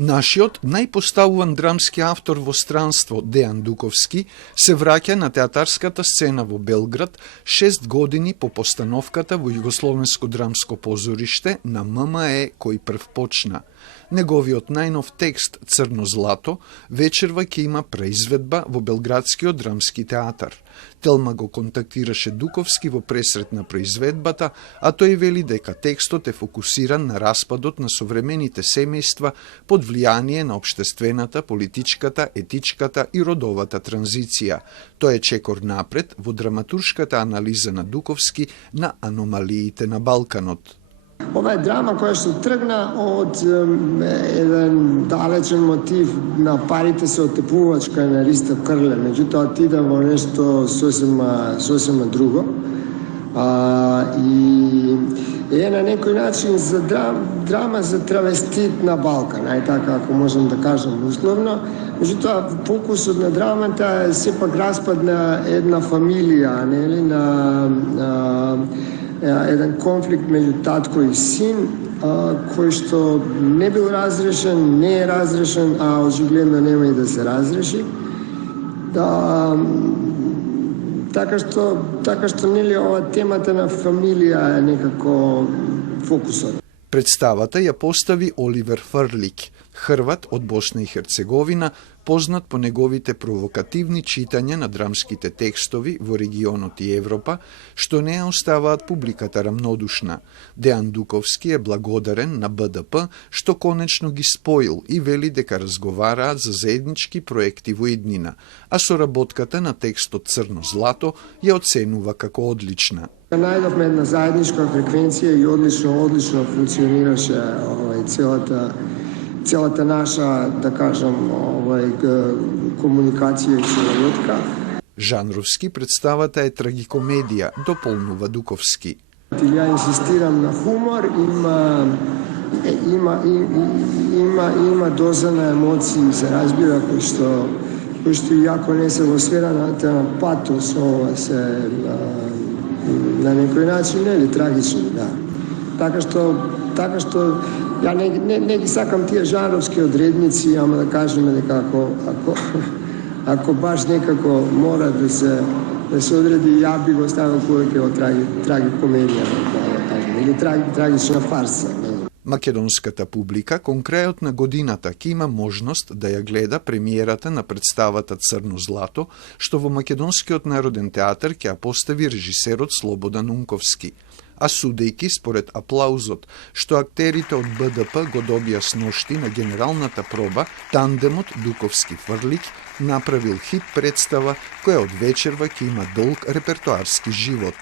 Нашиот најпоставуван драмски автор во странство, Дејан Дуковски, се враќа на театарската сцена во Белград 6 години по постановката во Југословенско драмско позориште на ММЕ кој прв почна. Неговиот најнов текст Црно злато вечерва ќе има преизведба во Белградскиот драмски театар. Телма го контактираше Дуковски во пресрет на преизведбата, а тој вели дека текстот е фокусиран на распадот на современите семејства под влијание на општествената, политичката, етичката и родовата транзиција. Тоа е чекор напред во драматуршката анализа на Дуковски на аномалиите на Балканот. Ова е драма која што тргна од еден далечен мотив на парите се отепувач кај на Ристо Крле, меѓутоа отида во нешто сосема друго. И е на некој начин за драма за травестит на Балкан, така ако можем да кажем условно. Меѓутоа фокусот на драмата е сепак распад на една фамилија, нели, на еден конфликт меѓу татко и син, кој што не бил разрешен, не е разрешен, а очигледно нема и да се разреши. Така што нели ова темата на фамилија е некако фокусот. Представата ја постави Оливер Фрлик, Хрват од Босна и Херцеговина, познат по неговите провокативни читања на драмските текстови во регионот и Европа, што не ја оставаат публиката рамнодушна. Дејан Дуковски е благодарен на БДП што конечно ги споил и вели дека разговараат за заеднички проекти во иднина, а соработката на текстот Црно злато ја оценува како одлична. Најдовме една заедничка фреквенција и одлично функционираше целата наша, да кажам, комуникација и соработка. Жанровски представата е трагикомедија, дополнува Дуковски. Ја инсистирам на хумор, има доза на емоции, се разбира, кој што јако не се во сферата на патос, ова се на некој начин нели трагично, да. Така што ја не ги сакам тие жанровски одредници, ама да кажеме дека ако баш некако мора да се одреди, ја би го ставил повеќе во трагикомедија, да кажеме, или трагична фарса. Македонската публика кон крајот на годината ќе има можност да ја гледа премиерата на представата Црно злато, што во Македонскиот народен театар ќе ја постави режисерот Слободан Унковски. А судејки според аплаузот што актерите од БДП го добија сношти на генералната проба, тандемот Дуковски-Фрлик направил хит представа која од вечерва ќе има долг репертоарски живот.